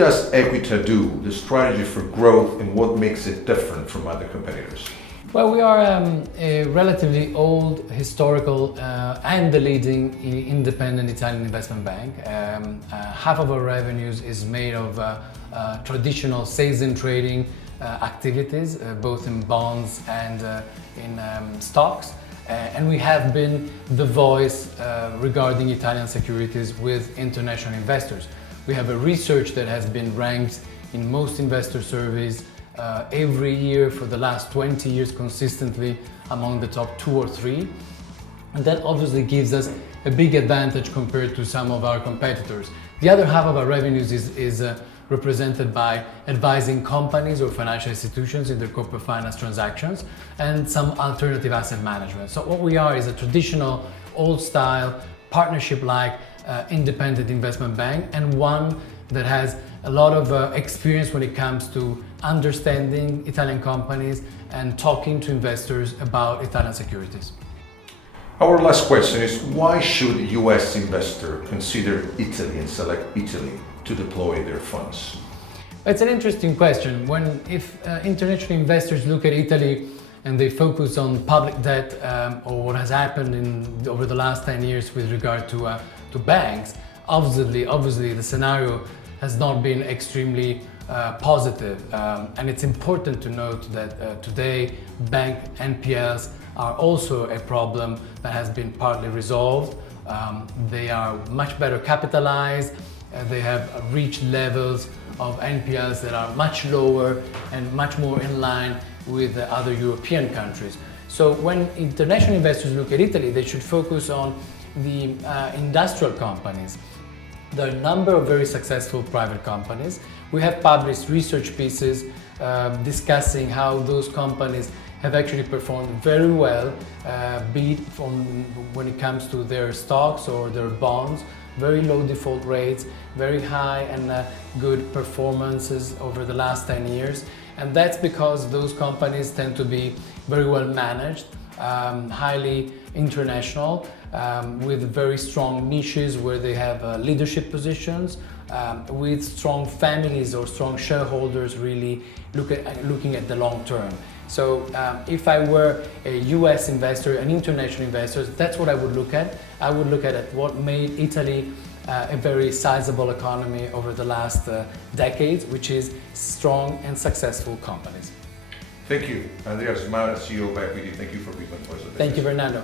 does Equita do, the strategy for growth, and what makes it different from other competitors? Well, we are a relatively old, historical, and the leading independent Italian investment bank. Half of our revenues is made of traditional sales and trading activities, both in bonds and in stocks. And we have been the voice regarding Italian securities with international investors. We have a research that has been ranked in most investor surveys every year for the last 20 years consistently among the top 2 or 3. And that obviously gives us a big advantage compared to some of our competitors. The other half of our revenues is represented by advising companies or financial institutions in their corporate finance transactions and some alternative asset management. So what we are is a traditional, old-style, partnership-like independent investment bank, and one that has a lot of experience when it comes to understanding Italian companies and talking to investors about Italian securities. Our last question is, why should a US investor consider Italy and select Italy to deploy their funds? It's an interesting question. If international investors look at Italy and they focus on public debt or what has happened over the last 10 years with regard to banks, obviously the scenario has not been extremely positive. And it's important to note that today bank NPLs are also a problem that has been partly resolved. They are much better capitalized. They have reached levels of NPLs that are much lower and much more in line with the other European countries. So when international investors look at Italy, they should focus on the industrial companies. There are a number of very successful private companies. We have published research pieces discussing how those companies have actually performed very well, be it when it comes to their stocks or their bonds, very low default rates, very high and good performances over the last 10 years. And that's because those companies tend to be very well managed, highly international, with very strong niches where they have leadership positions, with strong families or strong shareholders really looking at the long term. So if I were a US investor, an international investor, that's what I would look at. I would look at what made Italy a very sizable economy over the last decades, which is strong and successful companies. Thank you. Andrea Vismara, CEO of Equita. Thank you for being with us. Thank you, Fernando.